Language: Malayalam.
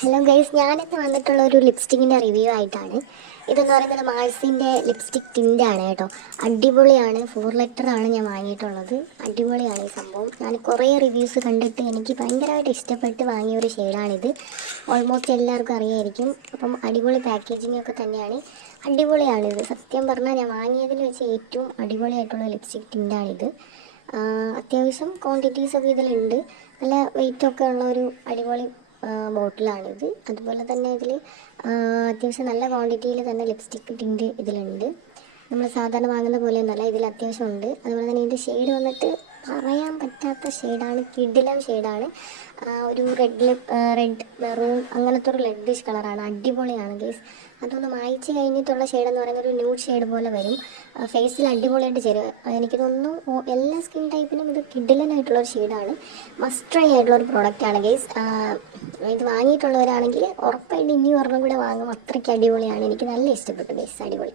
ഹലോ ഗൈസ്, ഞാനിന്ന് വന്നിട്ടുള്ള ഒരു ലിപ്സ്റ്റിക്കിൻ്റെ റിവ്യൂ ആയിട്ടാണ്. ഇതെന്ന് പറയുന്നത് മാൾസിൻ്റെ ലിപ്സ്റ്റിക് ടിൻ്റാണ് കേട്ടോ. അടിപൊളിയാണ്. 4 ലെറ്ററാണ് ഞാൻ വാങ്ങിയിട്ടുള്ളത്. അടിപൊളിയാണ് ഈ സംഭവം. ഞാൻ കുറേ റിവ്യൂസ് കണ്ടിട്ട് എനിക്ക് ഭയങ്കരമായിട്ട് ഇഷ്ടപ്പെട്ട് വാങ്ങിയ ഒരു ഷെയ്ഡാണിത്. ഓൾമോസ്റ്റ് എല്ലാവർക്കും അറിയായിരിക്കും. അപ്പം അടിപൊളി പാക്കേജിംഗ് ഒക്കെ തന്നെയാണ്. അടിപൊളിയാണിത്. സത്യം പറഞ്ഞാൽ ഞാൻ വാങ്ങിയതിൽ വെച്ച് ഏറ്റവും അടിപൊളിയായിട്ടുള്ള ലിപ്സ്റ്റിക് ടിൻ്റാണിത്. അത്യാവശ്യം ക്വാണ്ടിറ്റീസൊക്കെ ഇതിലുണ്ട്. നല്ല വെയിറ്റൊക്കെ ഉള്ള ഒരു അടിപൊളി ബോട്ടിലാണിത്. അതുപോലെ തന്നെ ഇതിൽ അത്യാവശ്യം നല്ല ക്വാണ്ടിറ്റിയിൽ തന്നെ ലിപ്സ്റ്റിക് ടിൻ്റ് ഇതിലുണ്ട്. നമ്മൾ സാധാരണ വാങ്ങുന്ന പോലെയൊന്നുമല്ല, ഇതിൽ അത്യാവശ്യം ഉണ്ട്. അതുപോലെ തന്നെ ഇതിൻ്റെ ഷെയ്ഡ് വന്നിട്ട് പറയാൻ പറ്റാത്ത ഷെയ്ഡാണ്. കിടിലൻ ഷെയ്ഡാണ്. ഒരു റെഡ് മെറൂൺ അങ്ങനത്തെ ഒരു റെഡിഷ് കളറാണ്. അടിപൊളിയാണ് ഗൈസ്. അതൊന്ന് മായ്ച്ച് കഴിഞ്ഞിട്ടുള്ള ഷെയ്ഡെന്ന് പറയുന്നത് ഒരു ന്യൂഡ് ഷെയ്ഡ് പോലെ വരും. ഫേസിൽ അടിപൊളിയായിട്ട് ചേരും. എനിക്ക് തോന്നുന്നു എല്ലാ സ്കിൻ ടൈപ്പിനും ഇത് കിടിലനായിട്ടുള്ളൊരു ഷെയ്ഡാണ്. മസ്റ്റ് ട്രൈ ആയിട്ടുള്ളൊരു പ്രോഡക്റ്റാണ് ഗൈസ്. ഇത് വാങ്ങിയിട്ടുള്ളവരാണെങ്കിൽ ഉറപ്പായിട്ട് ഇനി ഒരെണ്ണം കൂടെ വാങ്ങും. അത്രയ്ക്ക് അടിപൊളിയാണ്. എനിക്ക് നല്ല ഇഷ്ടപ്പെട്ടു ഗൈസ്. അടിപൊളി.